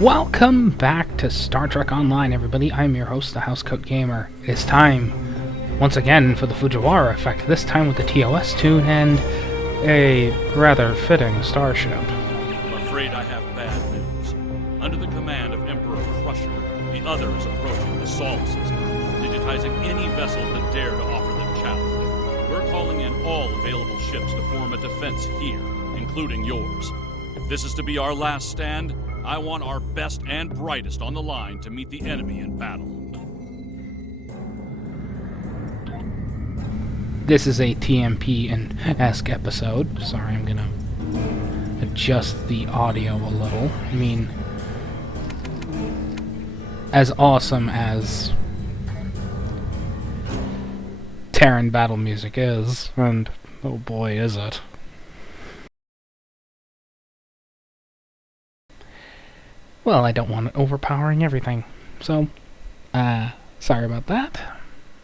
Welcome back to Star Trek Online, everybody. I'm your host, the Housecoat Gamer. It is time, once again, for the Fujiwhara effect, this time with the TOS tune and a rather fitting starship. I'm afraid I have bad news. Under the command of Emperor Crusher, the other is approaching the Sol system, digitizing any vessels that dare to offer them challenge. We're calling in all available ships to form a defense here, including yours. If this is to be our last stand, I want our best and brightest on the line to meet the enemy in battle. This is a TMP-esque episode. Sorry, I'm gonna adjust the audio a little. I mean, as awesome as Terran battle music is, and oh boy is it. Well, I don't want it overpowering everything, so, sorry about that.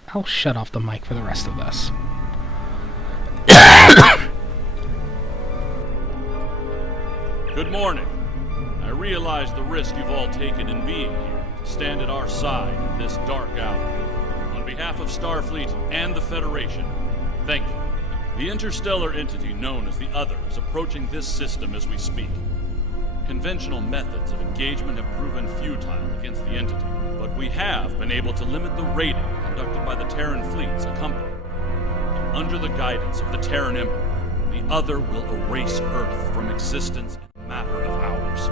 I'll shut off the mic for the rest of this. Good morning. I realize the risk you've all taken in being here to stand at our side in this dark hour. On behalf of Starfleet and the Federation, thank you. The interstellar entity known as the Other is approaching this system as we speak. Conventional methods of engagement have proven futile against the entity, but we have been able to limit the raiding conducted by the Terran fleets accompanying. Under the guidance of the Terran Emperor, the Other will erase Earth from existence in a matter of hours.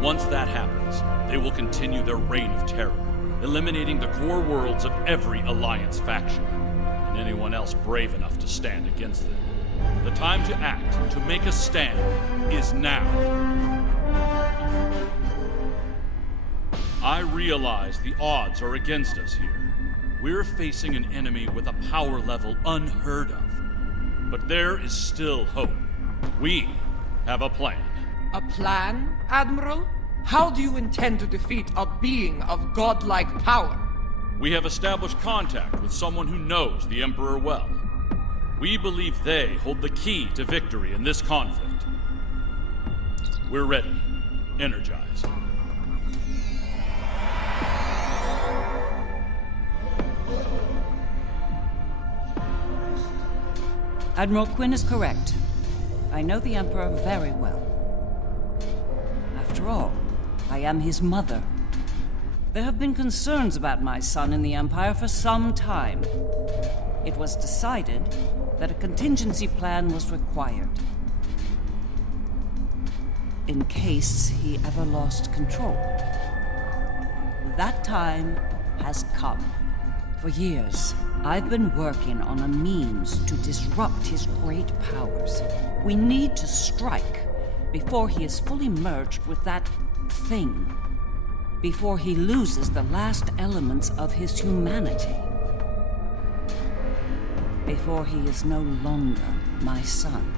Once that happens, they will continue their reign of terror, eliminating the core worlds of every Alliance faction, and anyone else brave enough to stand against them. The time to act, to make a stand, is now. I realize the odds are against us here. We're facing an enemy with a power level unheard of. But there is still hope. We have a plan. A plan, Admiral? How do you intend to defeat a being of godlike power? We have established contact with someone who knows the Emperor well. We believe they hold the key to victory in this conflict. We're ready. Energize. Admiral Quinn is correct. I know the Emperor very well. After all, I am his mother. There have been concerns about my son in the Empire for some time. It was decided that a contingency plan was required, in case he ever lost control. That time has come. For years, I've been working on a means to disrupt his great powers. We need to strike before he is fully merged with that thing. Before he loses the last elements of his humanity. Before he is no longer my son.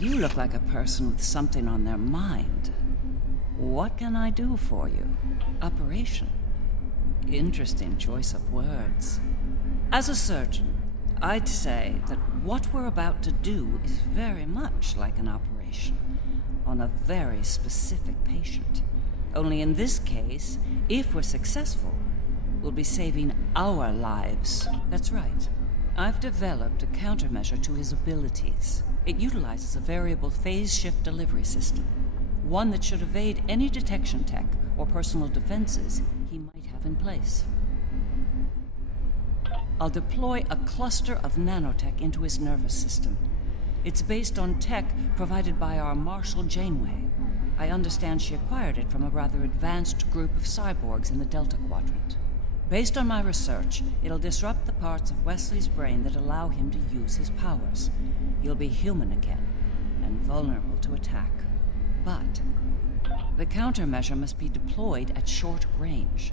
You look like a person with something on their mind. What can I do for you? Operation. Interesting choice of words. As a surgeon, I'd say that what we're about to do is very much like an operation on a very specific patient. Only in this case, if we're successful, we'll be saving our lives. That's right. I've developed a countermeasure to his abilities. It utilizes a variable phase shift delivery system, one that should evade any detection tech or personal defenses he might have in place. I'll deploy a cluster of nanotech into his nervous system. It's based on tech provided by our Marshal Janeway. I understand she acquired it from a rather advanced group of cyborgs in the Delta Quadrant. Based on my research, it'll disrupt the parts of Wesley's brain that allow him to use his powers. He'll be human again, and vulnerable to attack. But the countermeasure must be deployed at short range.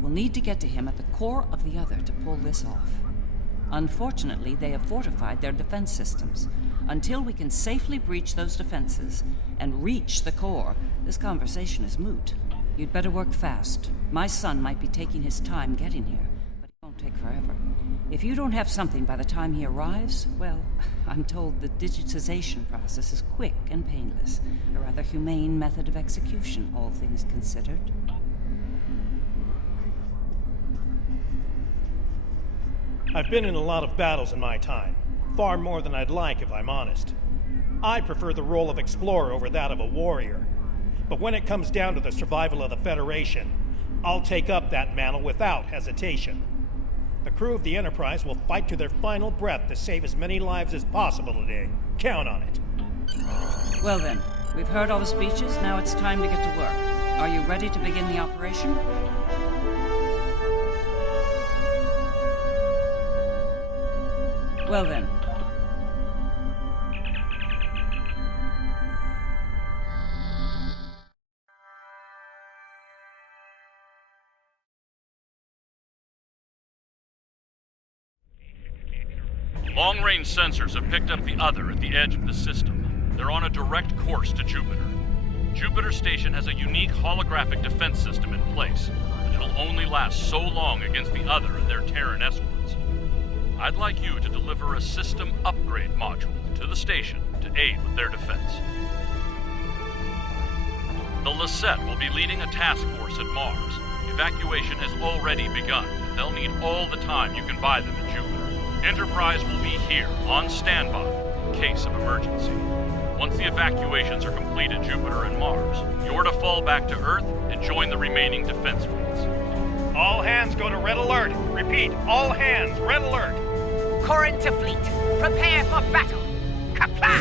We'll need to get to him at the core of the Other to pull this off. Unfortunately, they have fortified their defense systems. Until we can safely breach those defenses and reach the core, this conversation is moot. You'd better work fast. My son might be taking his time getting here, but it won't take forever. If you don't have something by the time he arrives, well, I'm told the digitization process is quick and painless. A rather humane method of execution, all things considered. I've been in a lot of battles in my time. Far more than I'd like, if I'm honest. I prefer the role of explorer over that of a warrior. But when it comes down to the survival of the Federation, I'll take up that mantle without hesitation. The crew of the Enterprise will fight to their final breath to save as many lives as possible today. Count on it. Well then, we've heard all the speeches, now it's time to get to work. Are you ready to begin the operation? Well then. Long-range sensors have picked up the other at the edge of the system. They're on a direct course to Jupiter. Jupiter Station has a unique holographic defense system in place, and it'll only last so long against the other and their Terran escorts. I'd like you to deliver a system upgrade module to the station to aid with their defense. The Lisette will be leading a task force at Mars. Evacuation has already begun. They'll need all the time you can buy them at Jupiter. Enterprise will be here, on standby, in case of emergency. Once the evacuations are complete at Jupiter and Mars, you're to fall back to Earth and join the remaining defense fleets. All hands go to red alert. Repeat, all hands, red alert. Corin to fleet. Prepare for battle. Kapla!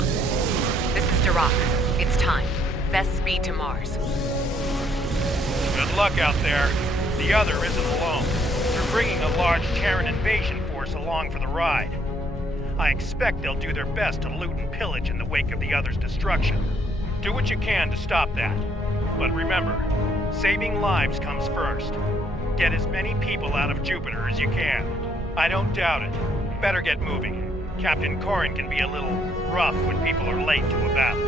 This is Dirac. It's time. Best speed to Mars. Good luck out there. The other isn't alone. They're bringing a large Terran invasion force along for the ride. I expect they'll do their best to loot and pillage in the wake of the other's destruction. Do what you can to stop that. But remember, saving lives comes first. Get as many people out of Jupiter as you can. I don't doubt it. Better get moving. Captain Corin can be a little rough when people are late to a battle.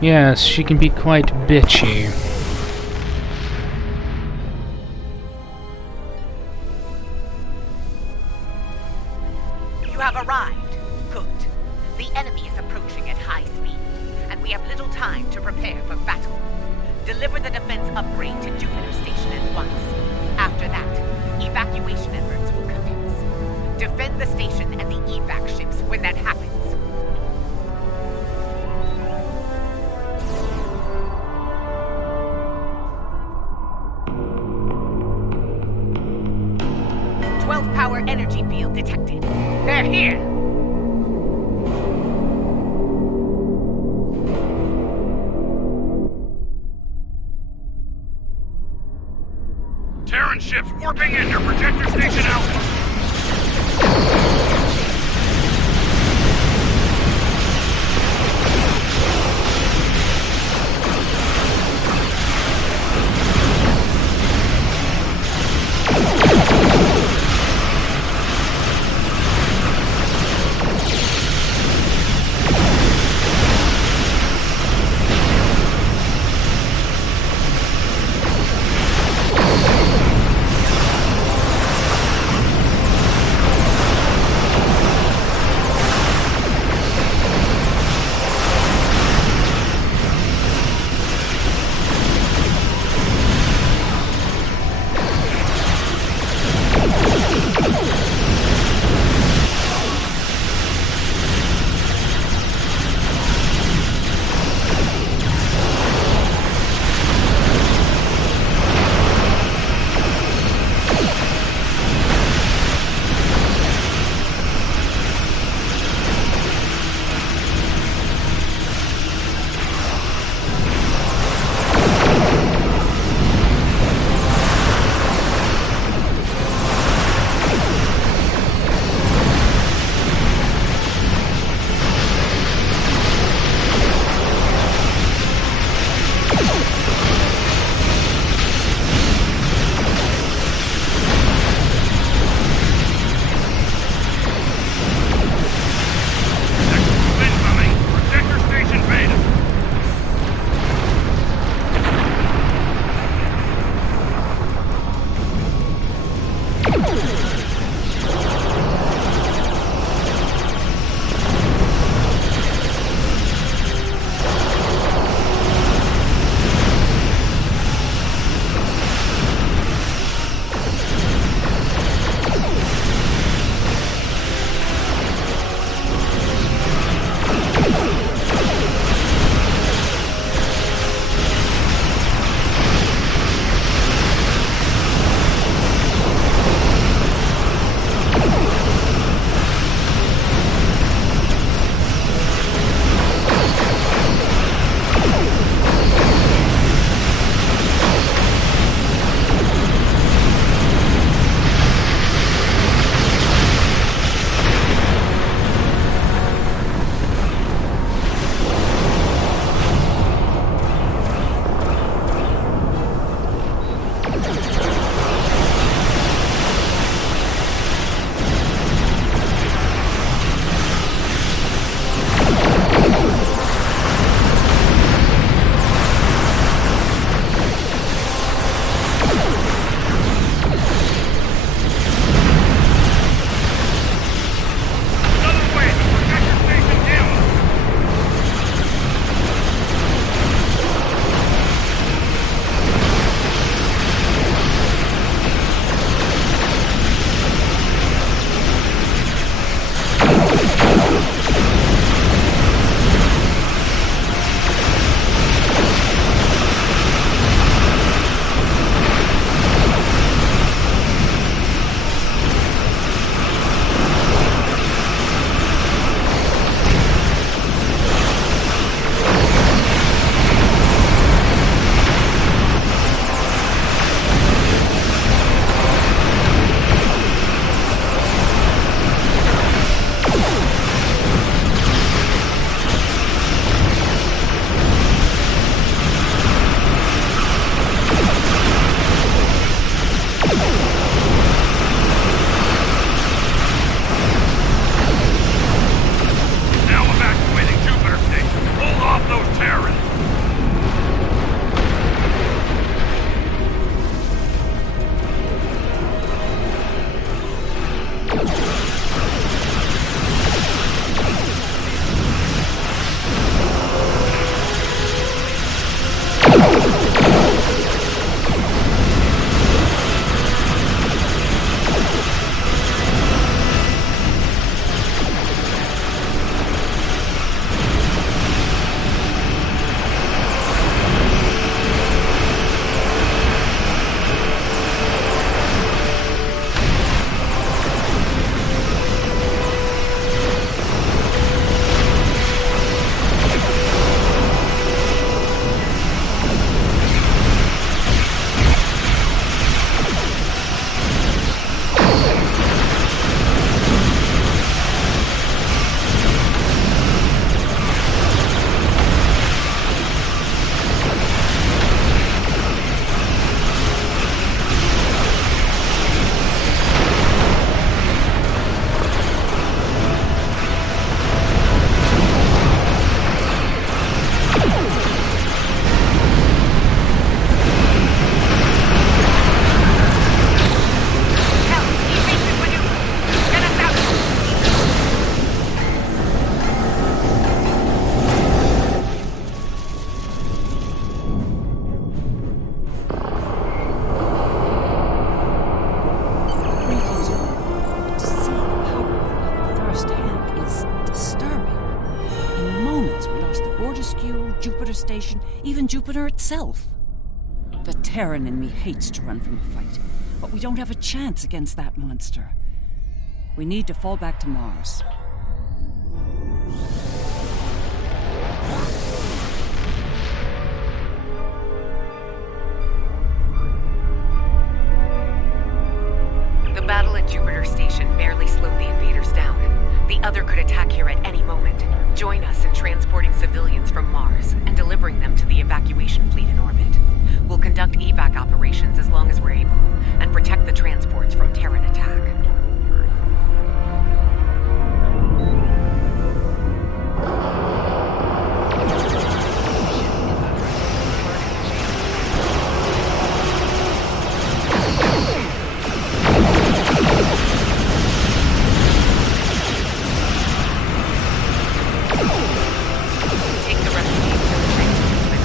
Yes, she can be quite bitchy. You have arrived. Good. The enemy is approaching at high speed, and we have little time to prepare for battle. Deliver the defense upgrade to Jupiter Station at once. After that, evacuation efforts will commence. Defend the station and the evac ships when that happens. Power energy field detected. They're here! Terran ships warping into Projector Station Alpha! station, even Jupiter itself. The Terran in me hates to run from a fight, but we don't have a chance against that monster. We need to fall back to Mars. The battle at Jupiter Station barely slowed the invaders down. The other could attack here at any moment. Join us in transporting civilians from Mars and delivering them to the evacuation fleet in orbit. We'll conduct evac operations as long as we're able, and protect the transports from Terran attack. Take the refugees to the transport.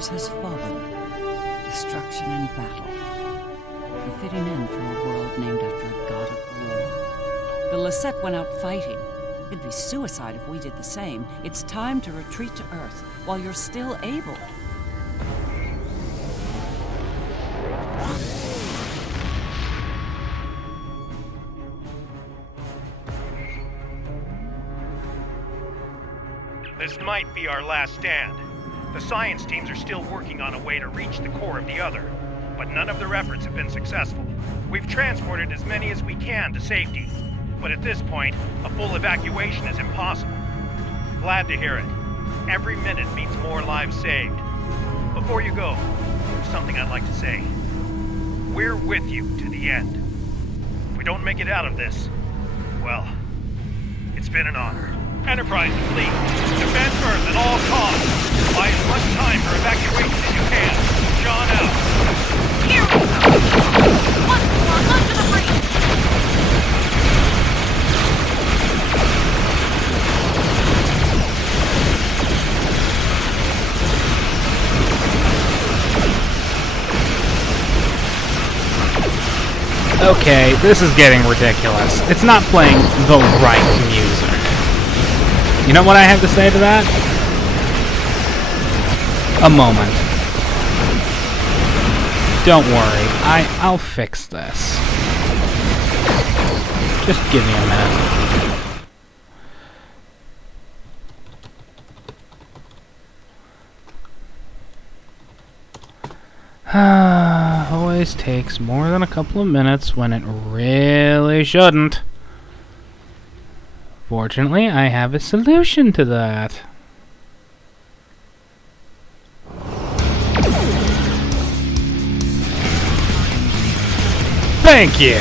Mars has fallen. Destruction and battle. A fitting end for a world named after a god of war. The Lasette went out fighting. It'd be suicide if we did the same. It's time to retreat to Earth while you're still able. This might be our last stand. The science teams are still working on a way to reach the core of the Other, but none of their efforts have been successful. We've transported as many as we can to safety, but at this point, a full evacuation is impossible. Glad to hear it. Every minute means more lives saved. Before you go, there's something I'd like to say. We're with you to the end. If we don't make it out of this, well, it's been an honor. Enterprise and Fleet, defend Earth at all costs. Buy as much time for evacuation as you can. John out. Here we go! One more under the breach! Okay, this is getting ridiculous. It's not playing the right music. You know what I have to say to that? A moment. Don't worry, I'll fix this. Just give me a minute. Always takes more than a couple of minutes when it really shouldn't. Fortunately, I have a solution to that. Thank you!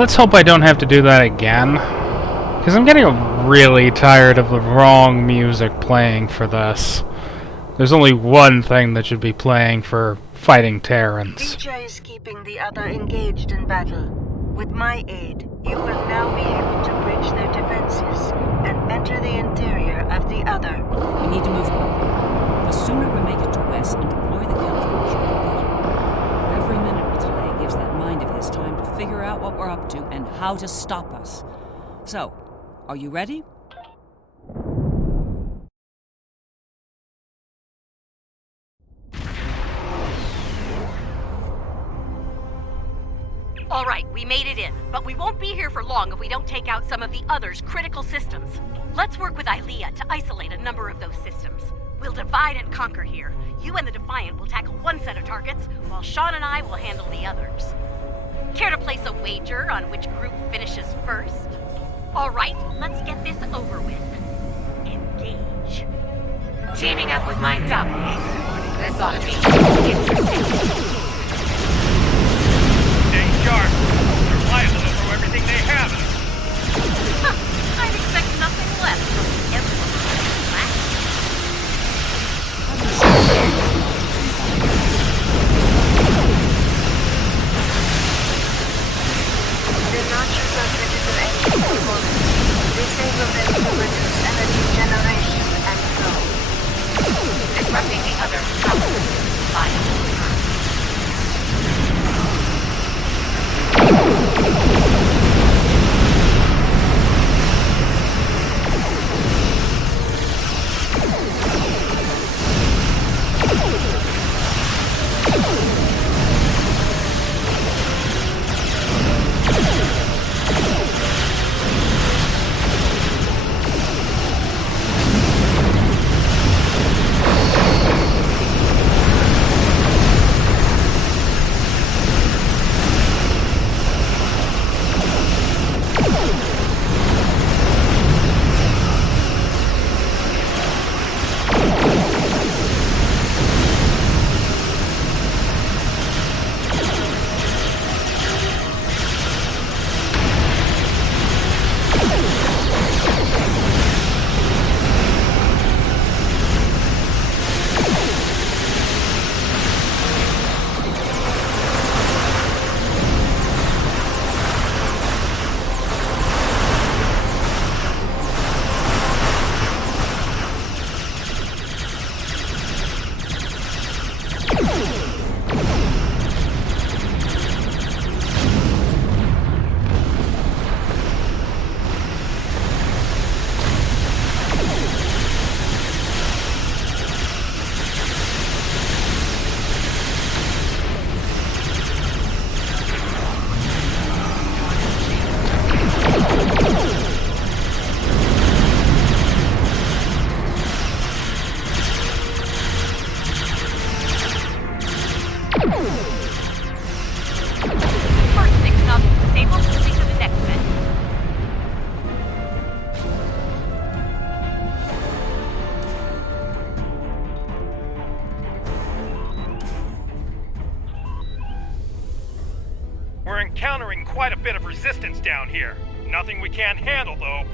Let's hope I don't have to do that again. Because I'm getting really tired of the wrong music playing for this. There's only one thing that should be playing for fighting Terrans. Teacher is keeping the other engaged in battle. With my aid, you will now be able to bridge their defenses and enter the interior of the other. We need to move quickly. The sooner we make it to Wes and deploy the countermeasure, the better. Every minute we delay gives that mind of his time to figure out what we're up to and how to stop us. So, are you ready? All right, we made it in, but we won't be here for long if we don't take out some of the other's critical systems. Let's work with Ilea to isolate a number of those systems. We'll divide and conquer here. You and the Defiant will tackle one set of targets, while Sean and I will handle the others. Care to place a wager on which group finishes first? All right, let's get this over with. Engage. Teaming up with my doppelganger. This ought to be interesting. Stay sharp. They're liable to throw everything they have at us. I'd expect nothing less from the Emperor. The notches are critical engine components. Disable them to reduce energy generation and flow. Disrupting the other power. Viable. We're encountering quite a bit of resistance down here. Nothing we can't handle, though.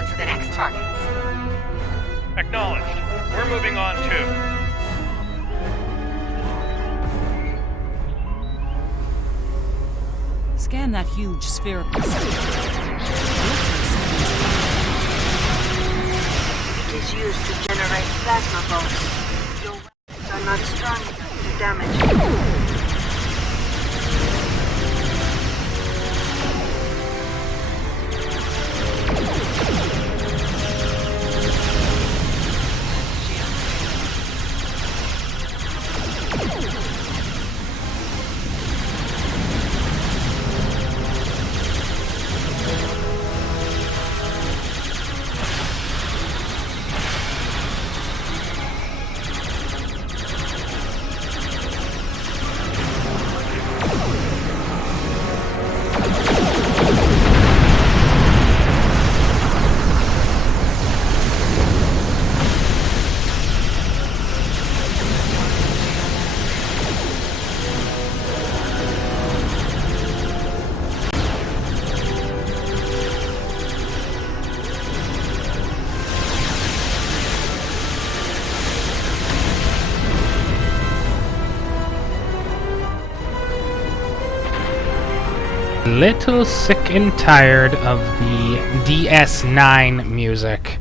on to the next targets. Acknowledged. We're moving on too. Scan that huge spherical cylinder. It is used to generate plasma bolts. Your weapons are not strong enough to damage. Little sick and tired of the DS9 music.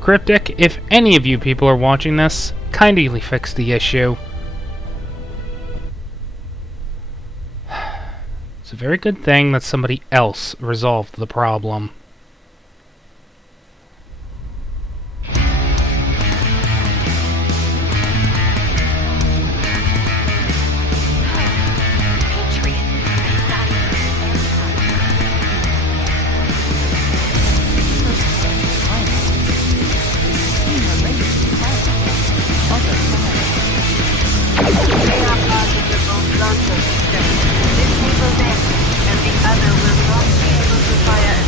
Cryptic, if any of you people are watching this, kindly fix the issue. It's a very good thing that somebody else resolved the problem. Disable them, and the other will not be able to fire.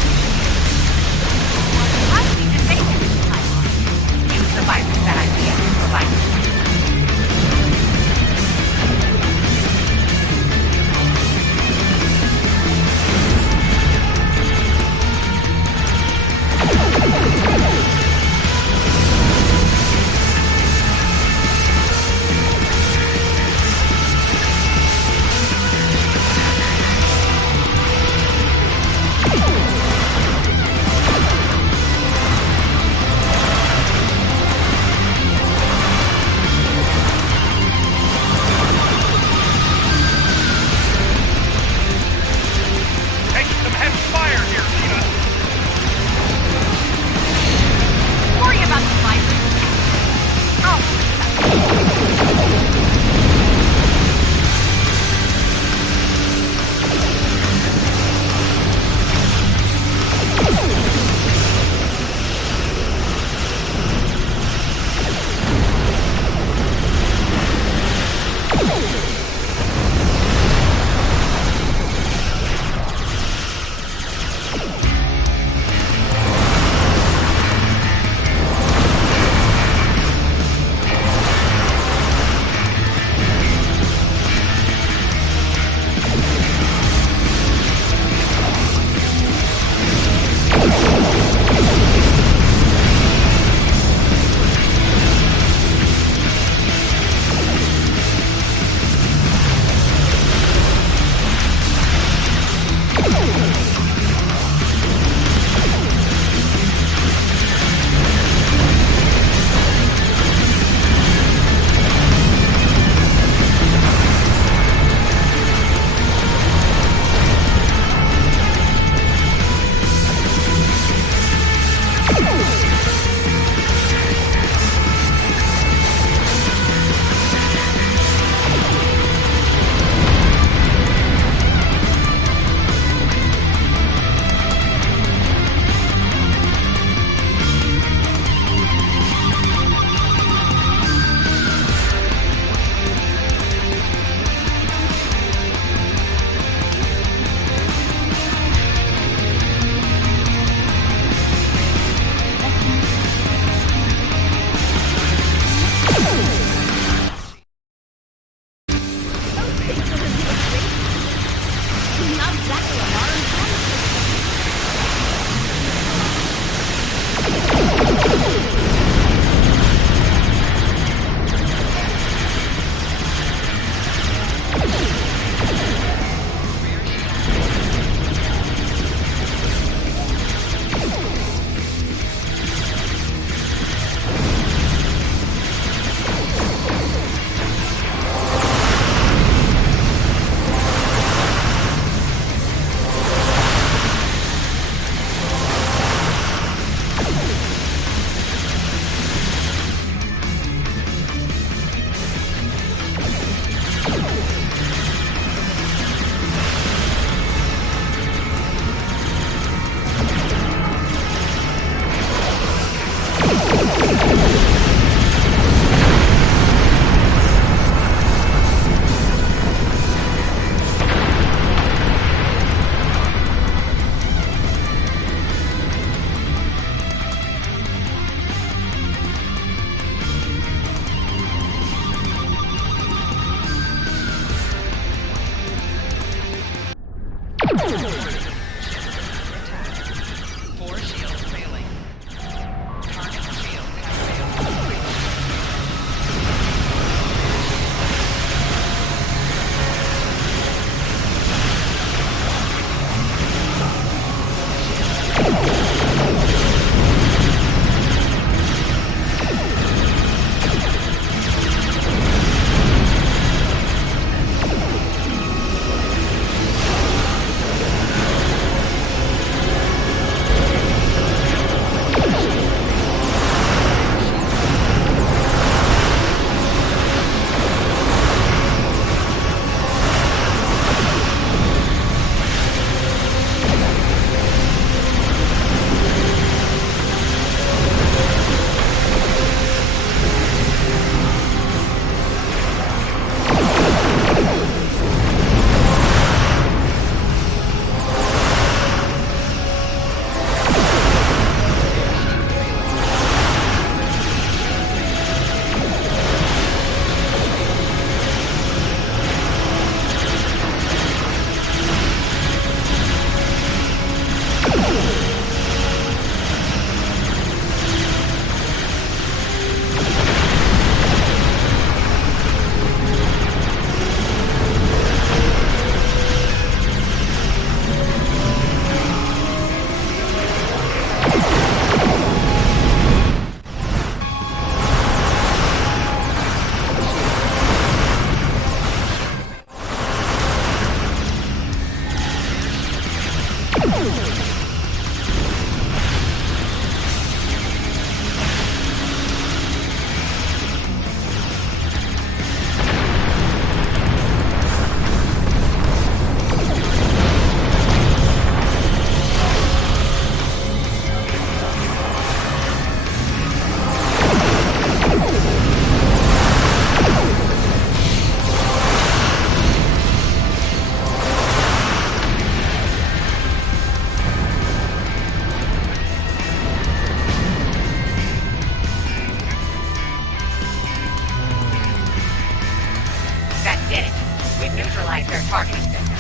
neutralize their targeting system.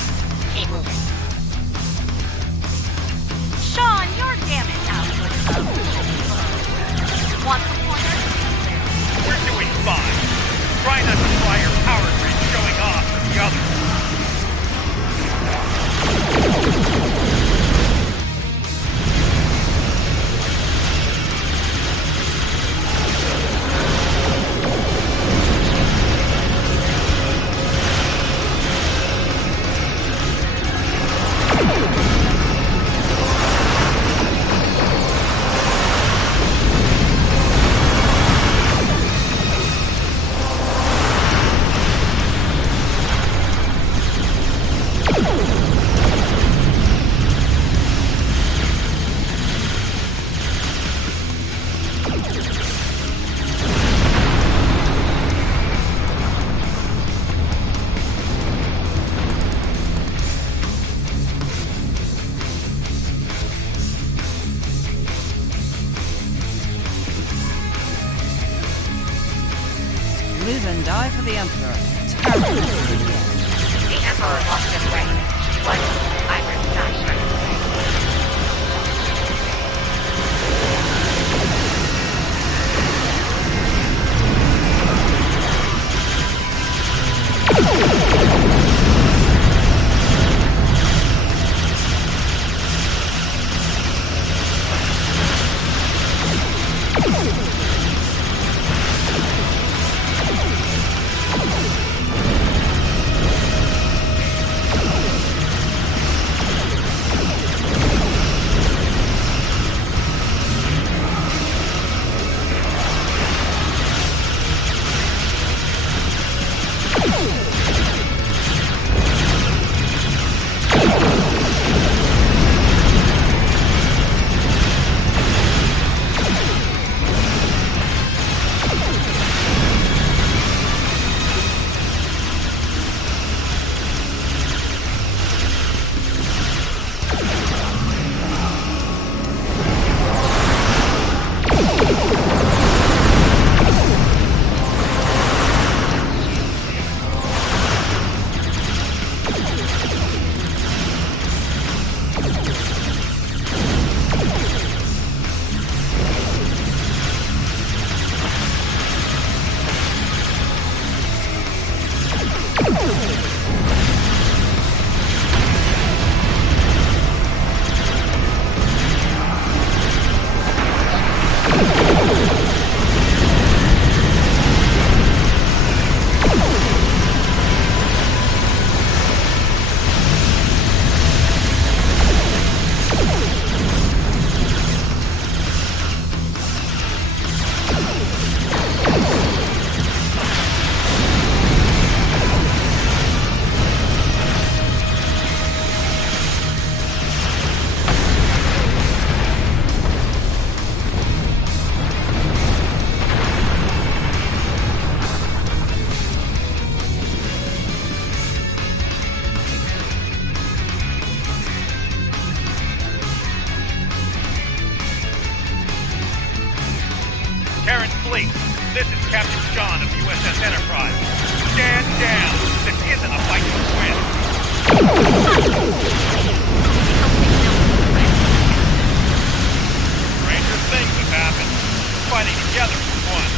Keep moving. Sean, you're damn it out. Want the pointer? We're doing fine. Try not to fly your power grid showing off for the others. Live and die for the Emperor. Terrible. The Emperor lost his way. What? I will not strike his way. Fleet, this is Captain John of USS Enterprise. Stand down. This isn't a fight to win. Stranger things have happened. Fighting together for once.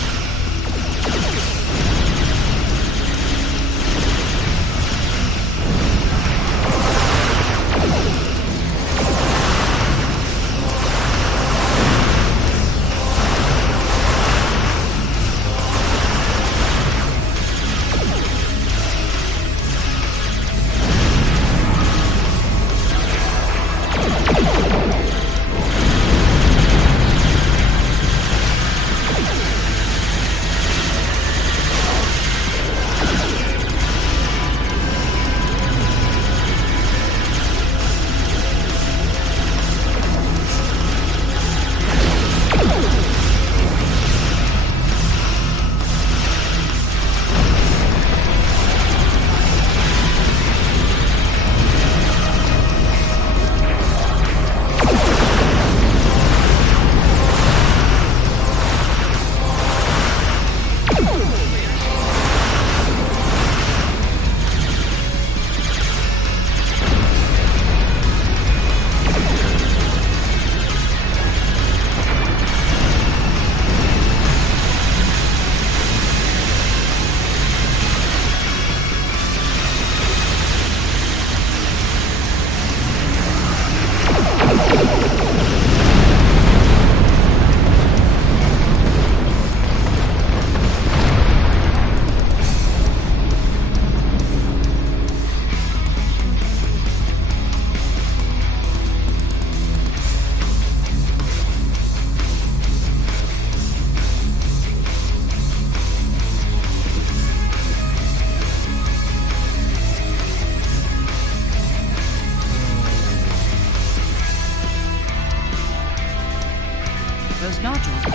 Those nodules are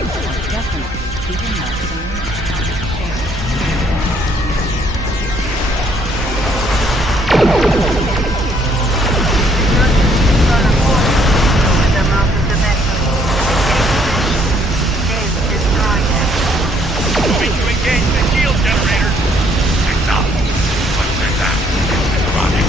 definitely keeping marks in the mouth of the vessel. Then destroy them. Moving to engage the shield generators. Acknowledge. What's that? It's running.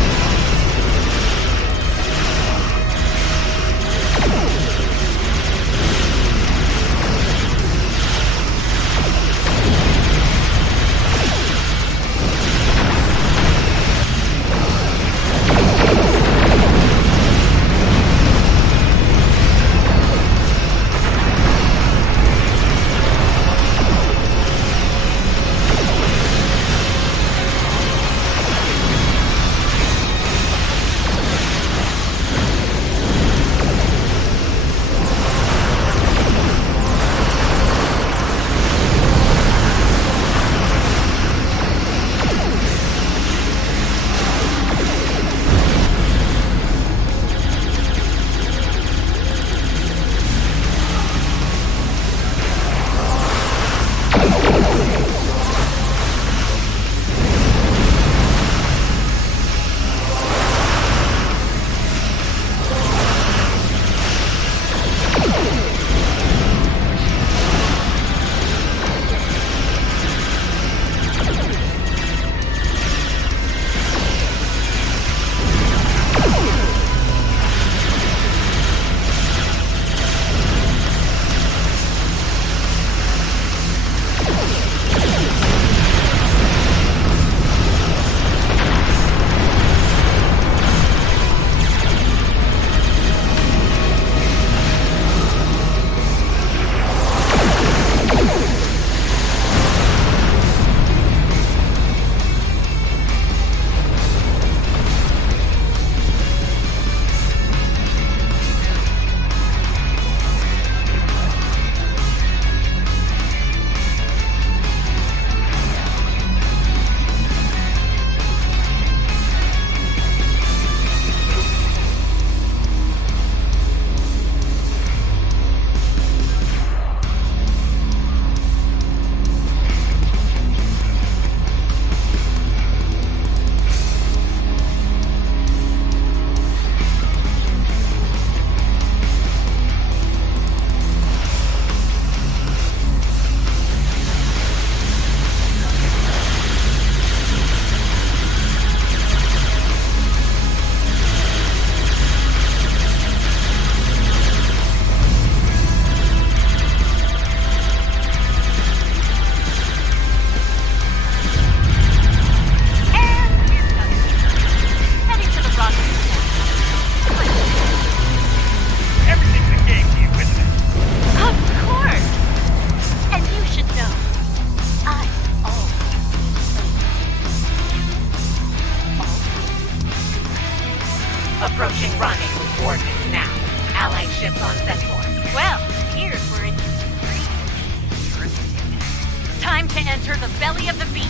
Approaching rendezvous coordinates now. Allied ships on set course. Well, here's where it gets really interesting. Time to enter the belly of the beast.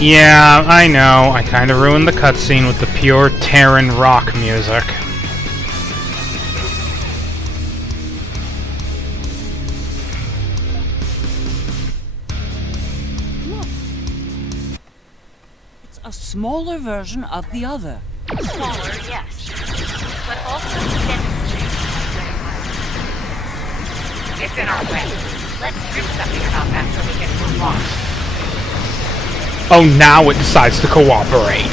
Yeah, I know. I kind of ruined the cutscene with the pure Terran rock music. Look. It's a smaller version of the other. Smaller, yes. But also demonstrating. It's in our way. Let's do something about that so we can move on. Oh, now it decides to cooperate.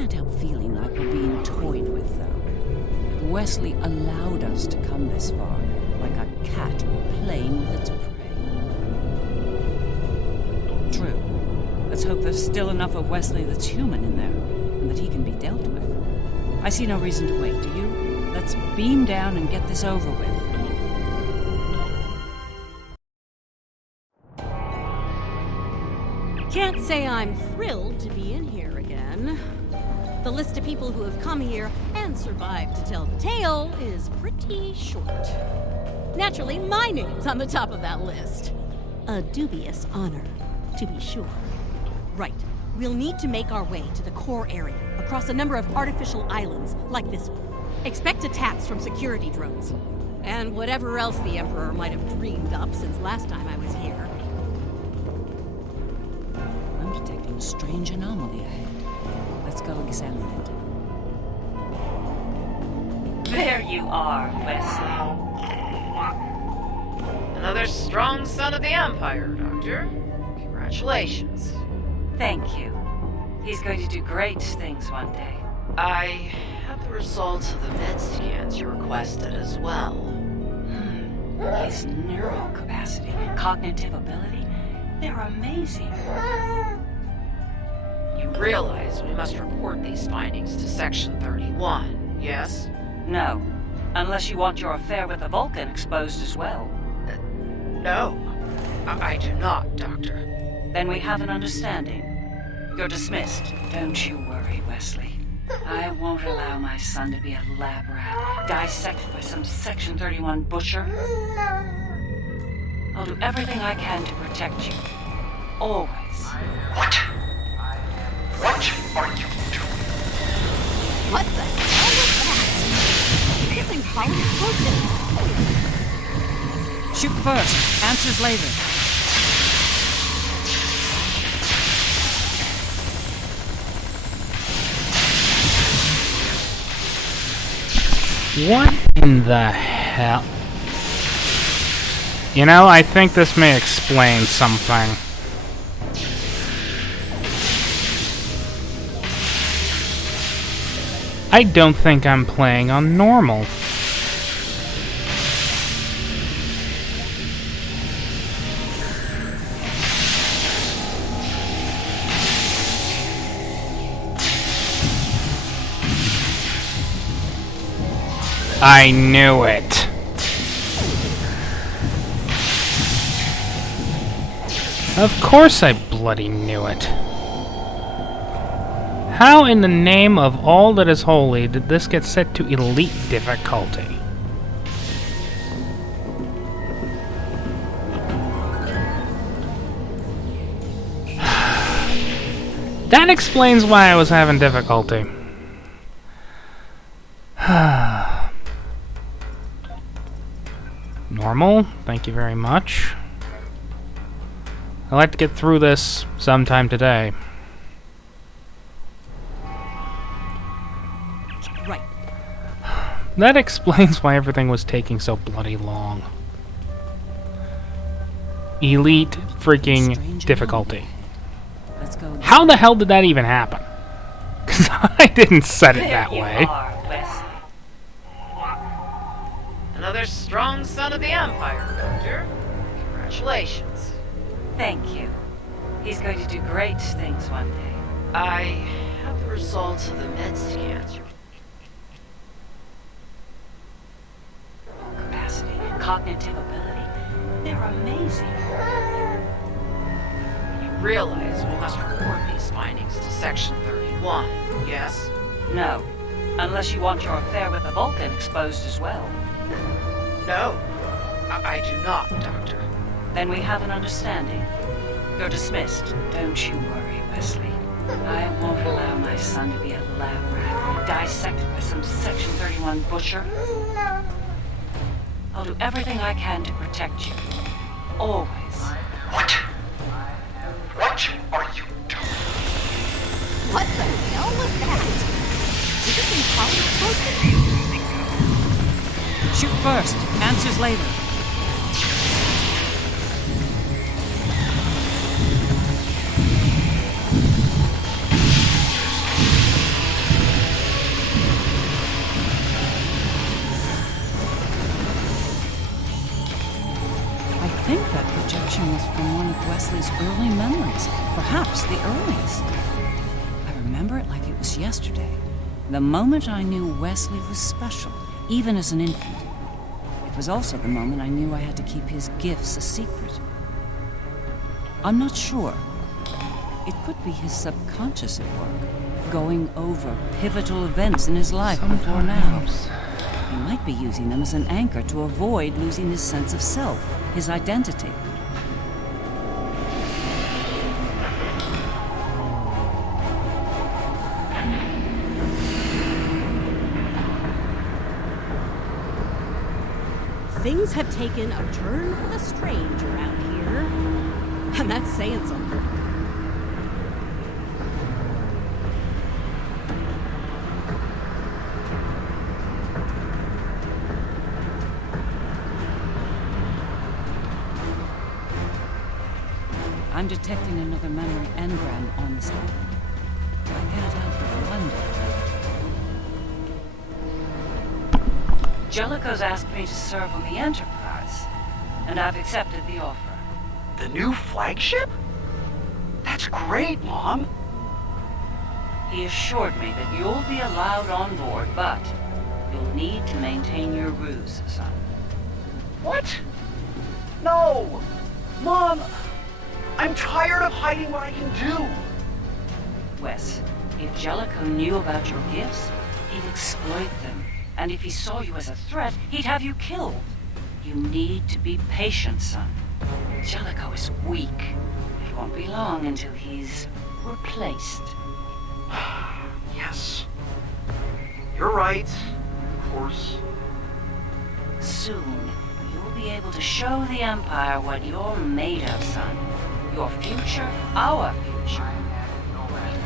can't help feeling like we're being toyed with, though. That Wesley allowed us to come this far, like a cat playing with its prey. True. Let's hope there's still enough of Wesley that's human in there, and that he can be dealt with. I see no reason to wait, do you? Let's beam down and get this over with. Can't say I'm thrilled to be in here again. The list of people who have come here and survived to tell the tale is pretty short. Naturally, my name's on the top of that list. A dubious honor, to be sure. Right. We'll need to make our way to the core area, across a number of artificial islands, like this one. Expect attacks from security drones. And whatever else the Emperor might have dreamed up since last time I was here. I'm detecting a strange anomaly ahead. Let's go examine it. There you are, Wesley. Another strong son of the Empire, Doctor. Congratulations. Thank you. He's going to do great things one day. I have the results of the med scans you requested as well. His neural capacity, cognitive ability, they're amazing. You realize we must report these findings to Section 31, yes? No, unless you want your affair with the Vulcan exposed as well. No, I do not, Doctor. Then we have an understanding. You're dismissed. Don't you worry, Wesley. I won't allow my son to be a lab rat, dissected by some Section 31 butcher. I'll do everything I can to protect you. Always. What? What are you doing? What the hell was that? This thing's probably explosive. Shoot first. Answers later. What in the hell? You know, I think this may explain something. I don't think I'm playing on normal. I knew it. Of course I bloody knew it. How in the name of all that is holy did this get set to elite difficulty? That explains why I was having difficulty. Normal, thank you very much. I'd like to get through this sometime today. Right. That explains why everything was taking so bloody long. Elite freaking difficulty. Let's go. How the hell did that even happen? Because I didn't set it that way. Another strong son of the Empire, Doctor. Congratulations. Thank you. He's going to do great things one day. I have the results of the med scans. Capacity, cognitive ability, they're amazing. You realize we must report these findings to Section 31, yes? No, unless you want your affair with the Vulcan exposed as well. No, I do not, Doctor. Then we have an understanding. You're dismissed. Don't you worry, Wesley. I won't allow my son to be a lab rat, dissected by some Section 31 butcher. I'll do everything I can to protect you. Always. What? What are you doing? What the hell was that? Is this thing probably explosive? Shoot first. Answers later. of Wesley's early memories, perhaps the earliest. I remember it like it was yesterday, the moment I knew Wesley was special, even as an infant. It was also the moment I knew I had to keep his gifts a secret. I'm not sure. It could be his subconscious at work, going over pivotal events in his life before now. He might be using them as an anchor to avoid losing his sense of self, his identity. Things have taken a turn for the strange around here. And that's saying something. I'm detecting another memory engram on this island. I can't help but wonder. Jellicoe's asked me to serve on the Enterprise, and I've accepted the offer. The new flagship? That's great, Mom. He assured me that you'll be allowed on board, but you'll need to maintain your ruse, son. What? No! Mom! I'm tired of hiding what I can do! Wes, if Jellicoe knew about your gifts, he'd exploit them. And if he saw you as a threat, he'd have you killed. You need to be patient, son. Jellicoe is weak. It won't be long until he's replaced. Yes. You're right. Of course. Soon, you'll be able to show the Empire what you're made of, son. Your future, our future.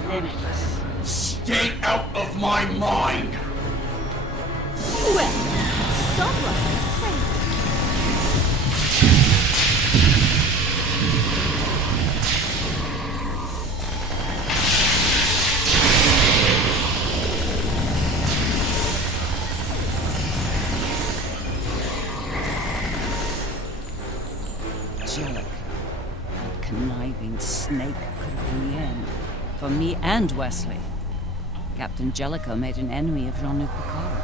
Limitless. Stay out of my mind! Well, someone has played. Jellicoe, that conniving snake could have been the end. For me and Wesley. Captain Jellicoe made an enemy of Jean-Luc Picard.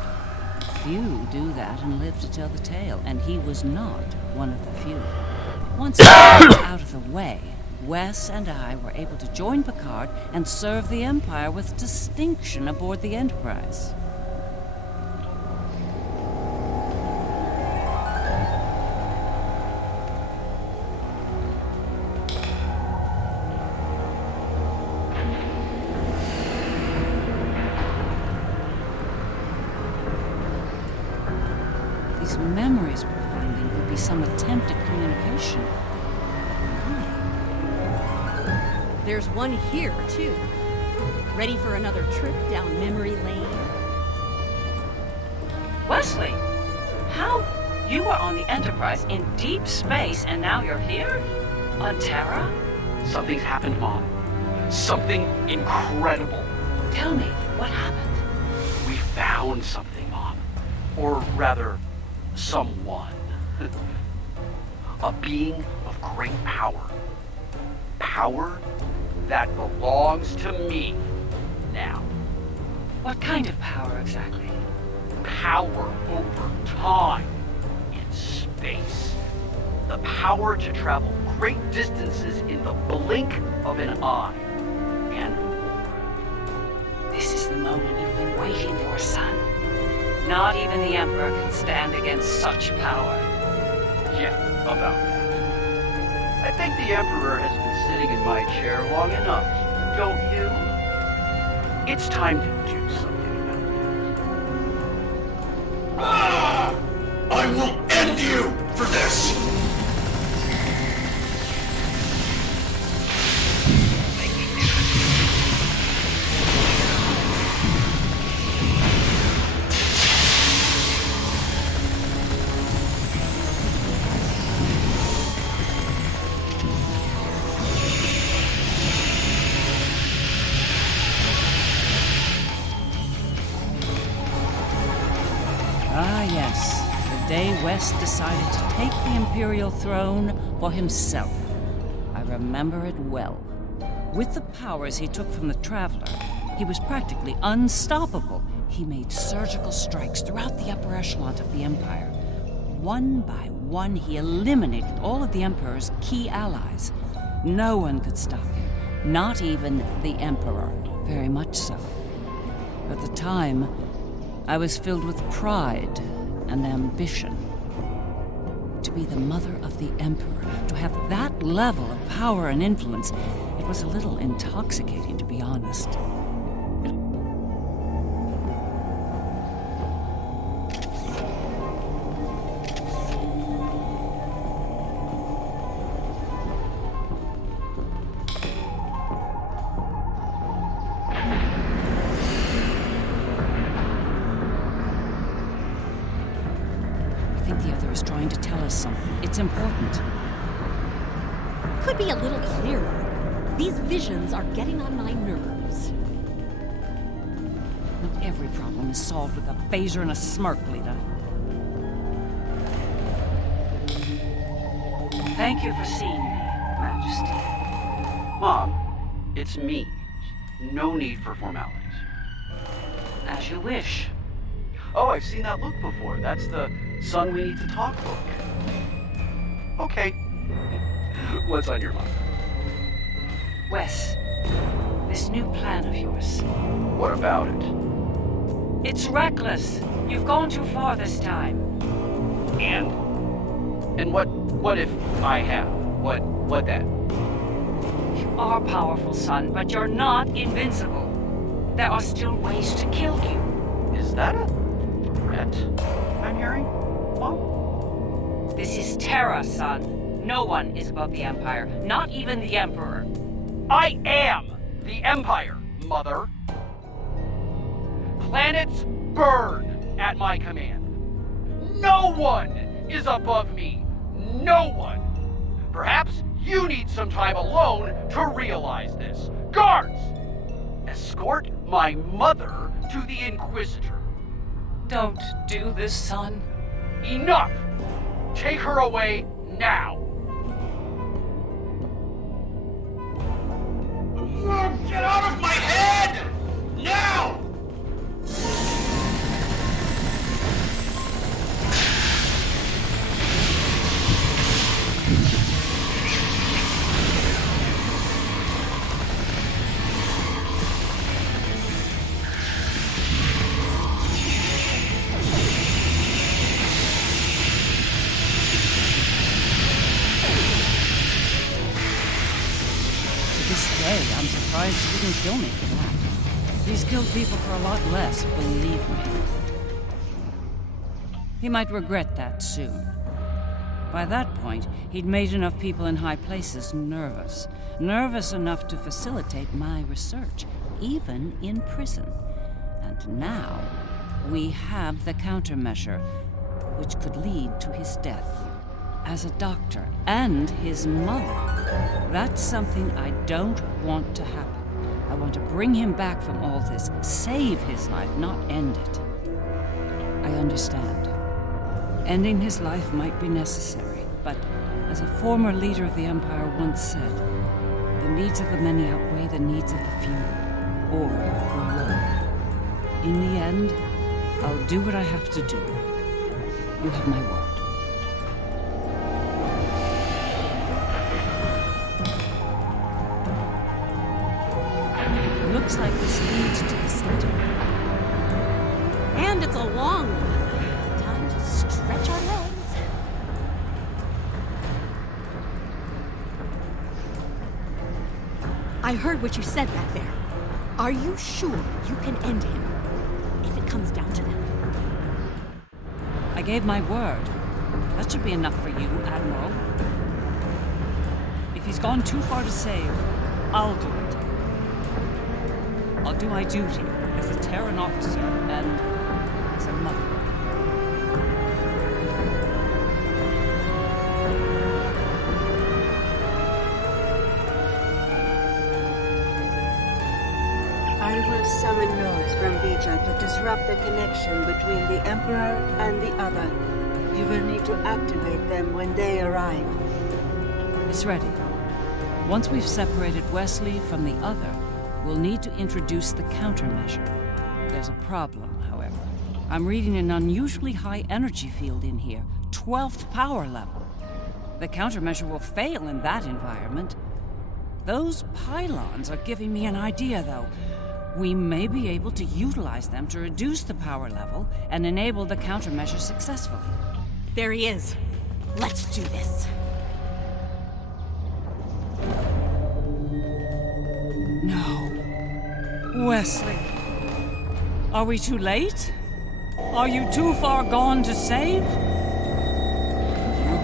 Few do that and live to tell the tale, and he was not one of the few. Once Picard was out of the way, Wes and I were able to join Picard and serve the Empire with distinction aboard the Enterprise. These memories we're finding could be some attempt at communication. There's one here, too. Ready for another trip down memory lane? Wesley, how? You were on the Enterprise in deep space, and now you're here? On Terra? Something's happened, Mom. Something incredible. Tell me, what happened? We found something, Mom. Or rather, someone. A being of great power. Power that belongs to me now. What kind of power exactly? Power over time in space. The power to travel great distances in the blink of an eye. And This is the moment you've been waiting for, son. Not even the Emperor can stand against such power. yeah, about that. I think the Emperor has been sitting in my chair long enough, don't you? It's time to do something about it. I will end you for this! Ah, yes. The day West decided to take the Imperial throne for himself. I remember it well. With the powers he took from the Traveler, he was practically unstoppable. He made surgical strikes throughout the upper echelon of the Empire. One by one, he eliminated all of the Emperor's key allies. No one could stop him, not even the Emperor. Very much so. At the time, I was filled with pride and ambition. To be the mother of the Emperor, to have that level of power and influence, it was a little intoxicating, to be honest. is trying to tell us something. It's important. Could be a little clearer. These visions are getting on my nerves. Not every problem is solved with a phaser and a smirk, Lita. Thank you for seeing me, Majesty. Mom, it's me. No need for formalities. As you wish. Oh, I've seen that look before. That's the Son, we need to talk book. Okay. What's on your mind? Wes, this new plan of yours. What about it? It's reckless. You've gone too far this time. And what if I have? What then? You are powerful, son, but you're not invincible. There are still ways to kill you. Is that a threat I'm hearing? Mom? This is Terra, son. No one is above the Empire, not even the Emperor. I am the Empire, Mother. Planets burn at my command. No one is above me. No one. Perhaps you need some time alone to realize this. Guards! Escort my mother to the Inquisitor. Don't do this, son. Enough! Take her away now! Get out of my head! Now! I'm surprised you didn't kill me for that. He's killed people for a lot less, believe me. He might regret that soon. By that point, he'd made enough people in high places nervous. Nervous enough to facilitate my research, even in prison. And now, we have the countermeasure, which could lead to his death. As a doctor, and his mother. That's something I don't want to happen. I want to bring him back from all this, save his life, not end it. I understand. Ending his life might be necessary, but as a former leader of the Empire once said, the needs of the many outweigh the needs of the few, or the one. In the end, I'll do what I have to do. You have my word. Looks like this leads to the center. And it's a long one. Time to stretch our legs. I heard what you said back there. Are you sure you can end him? If it comes down to that. I gave my word. That should be enough for you, Admiral. If he's gone too far to save, I'll do it. I'll do my duty as a Terran officer and as a mother. I will summon nodes from Vija to disrupt the connection between the Emperor and the other. You will need to activate them when they arrive. It's ready. Once we've separated Wesley from the other, we'll need to introduce the countermeasure. There's a problem, however. I'm reading an unusually high energy field in here, 12th power level. The countermeasure will fail in that environment. Those pylons are giving me an idea, though. We may be able to utilize them to reduce the power level and enable the countermeasure successfully. There he is. Let's do this. No. Wesley. Are we too late? Are you too far gone to save? You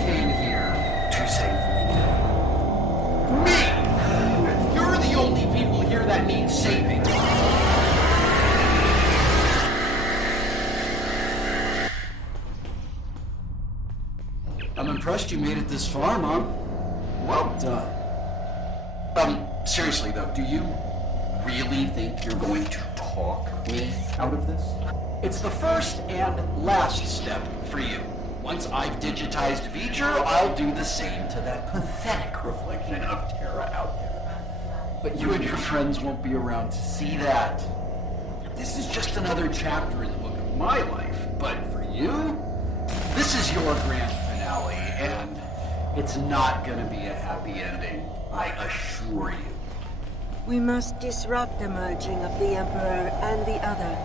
came here to save me. Me! You're the only people here that need saving. I'm impressed you made it this far, Mom. Well done. Seriously though, do you really think you're going to talk me out of this? It's the first and last step for you. Once I've digitized V'ger, I'll do the same to that pathetic reflection of Terra out there. But you and your friends won't be around to see that. This is just another chapter in the book of my life, but for you, this is your grand finale, and it's not gonna be a happy ending, I assure you. We must disrupt the merging of the Emperor and the other.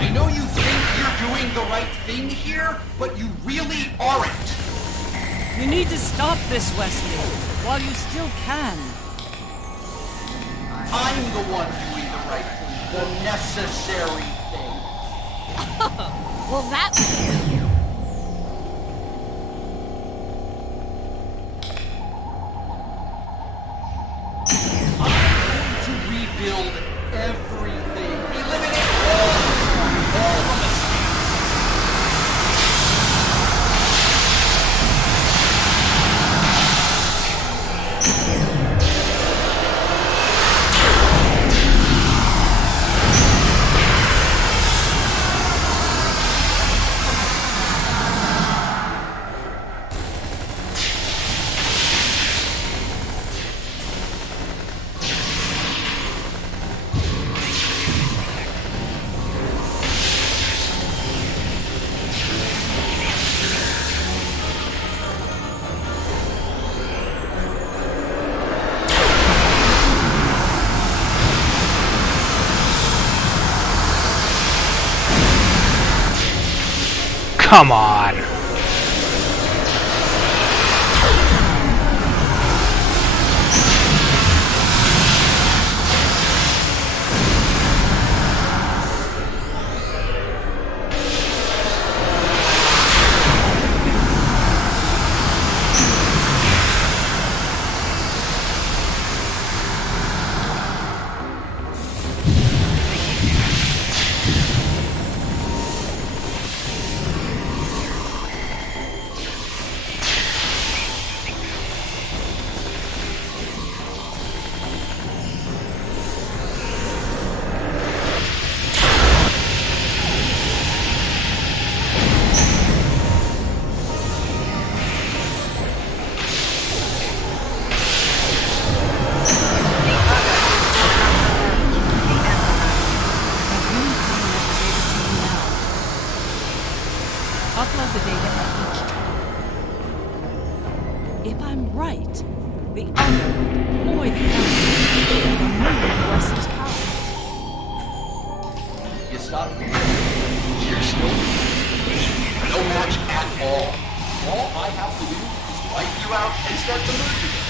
I know you think you're doing the right thing here, but you really aren't. You need to stop this, Wesley, while you still can. I'm the one doing the right thing, the necessary thing. Well, that's... To rebuild everything. Eliminate all the mistakes. Come on! Upload the data at each time. If I'm right, the other will deploy the counter and remove Wesley's power. You stop here. You're still no match at all. All I have to do is wipe you out and start the merge again.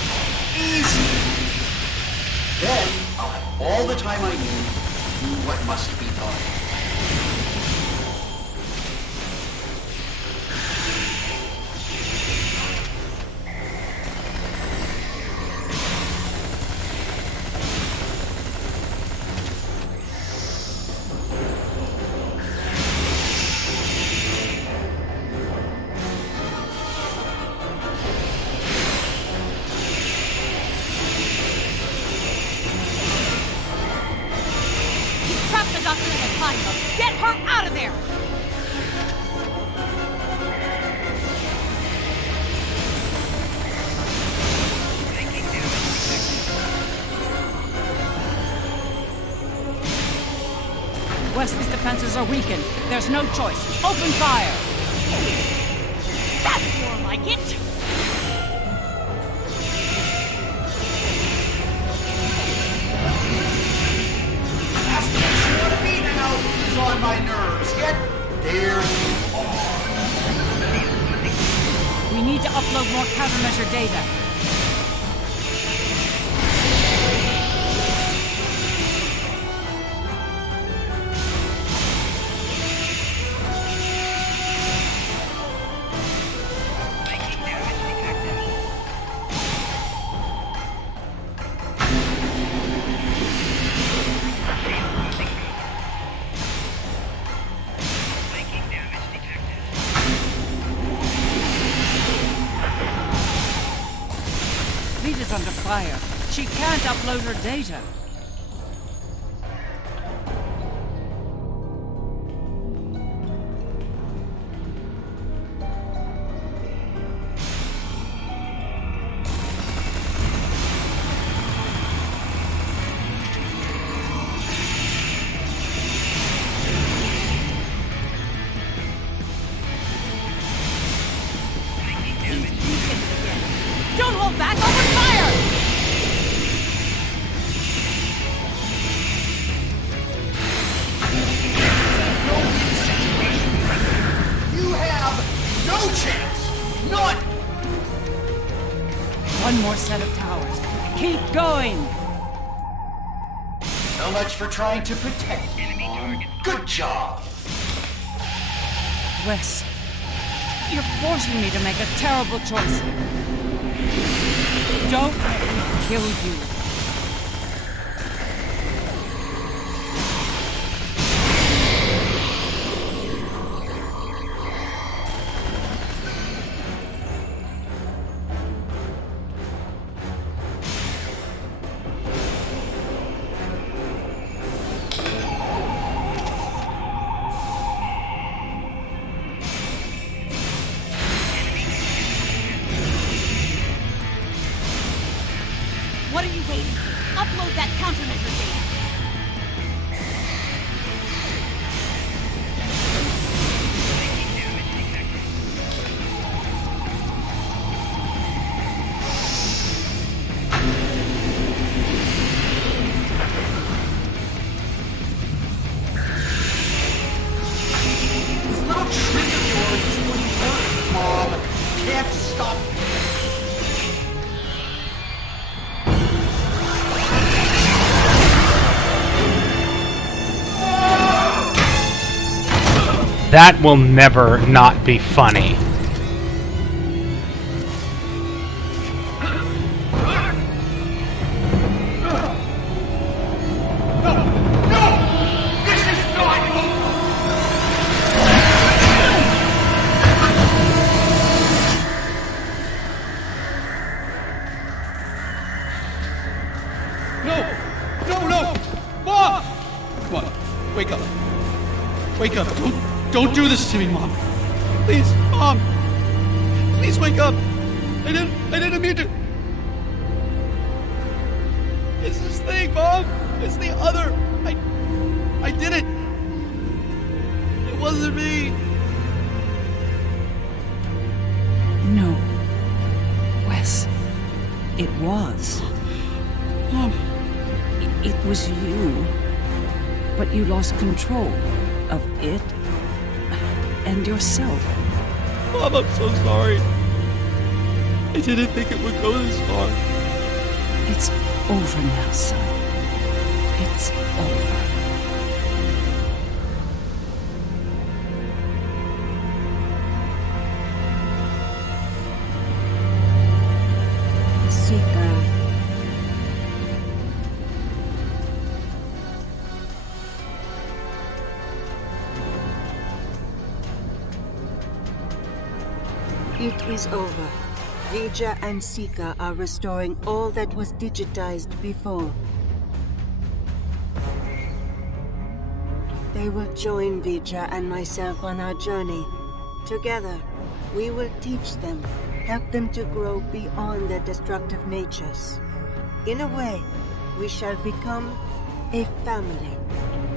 Easy. Then I'll have all the time I need to do what must be done. behind them! Get her out of there! Wesley's defenses are weakened. There's no choice. Open fire! That's more like it! That's what you want to be now. Is on my nerves. Yet, there you are. We need to upload more countermeasure data. Is under fire. She can't upload her data. Don't hold back! Open fire! You have no chance. None. One more set of towers. Keep going! So much for trying to protect me, Mom. Good job. Wes, you're forcing me to make a terrible choice. Don't let me kill you. What are you waiting for? Upload that countermeasure data! This little trick of yours is going to work, Mom. Can't stop me. That will never not be funny. No! Mom! Come on, wake up. Wake up. Don't do this to me, Mom. Please, Mom. Please wake up. I didn't mean to. It's this thing, Mom. It's the other. I did it. It wasn't me. No. Wes, it was. Mom. It was you. But you lost control of it and yourself. Mom, I'm so sorry. I didn't think it would go this far. It's over now, son. It's over. Seeker. It is over. Vija and Sika are restoring all that was digitized before. They will join Vija and myself on our journey. Together, we will teach them, help them to grow beyond their destructive natures. In a way, we shall become a family.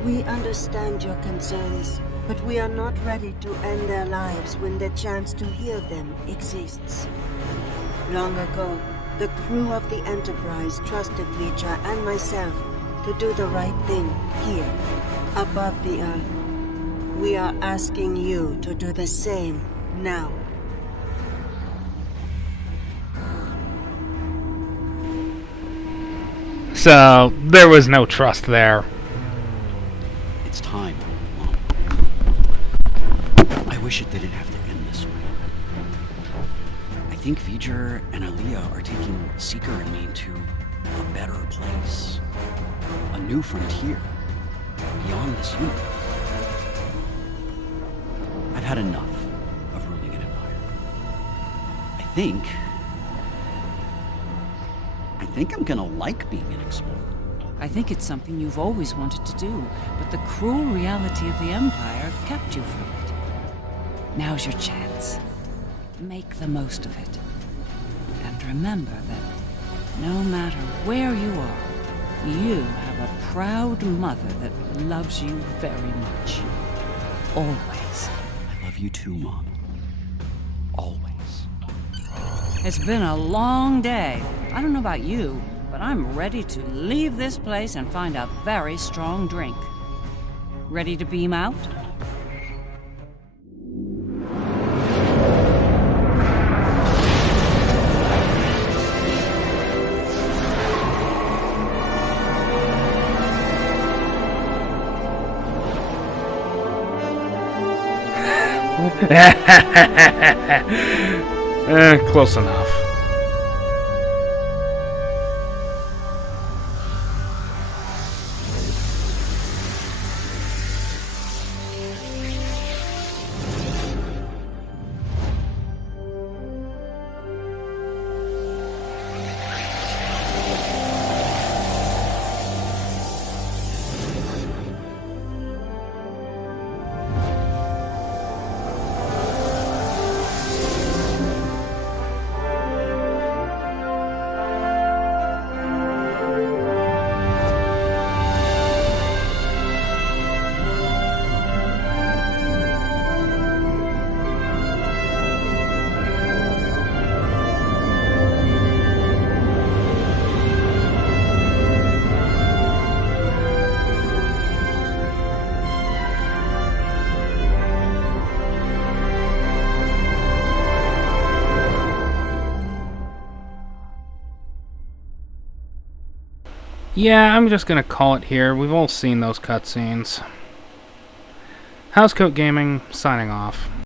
We understand your concerns, but we are not ready to end their lives when the chance to heal them exists. Long ago, the crew of the Enterprise trusted Vija and myself to do the right thing here, above the Earth. We are asking you to do the same now. So, there was no trust there. It's time, Mom. I wish it didn't have to end this way. I think V'ger and Aliyah are taking Seeker and me to a better place. A new frontier. Beyond this universe. I've had enough of ruling an empire. I think I'm gonna like being an explorer. I think it's something you've always wanted to do, but the cruel reality of the Empire kept you from it. Now's your chance. Make the most of it. And remember that no matter where you are, you have a proud mother that loves you very much. Always. I love you too, Mom. Always. It's been a long day. I don't know about you, but I'm ready to leave this place and find a very strong drink. Ready to beam out? Close enough. Yeah, I'm just gonna call it here. We've all seen those cutscenes. Housecoat Gaming, signing off.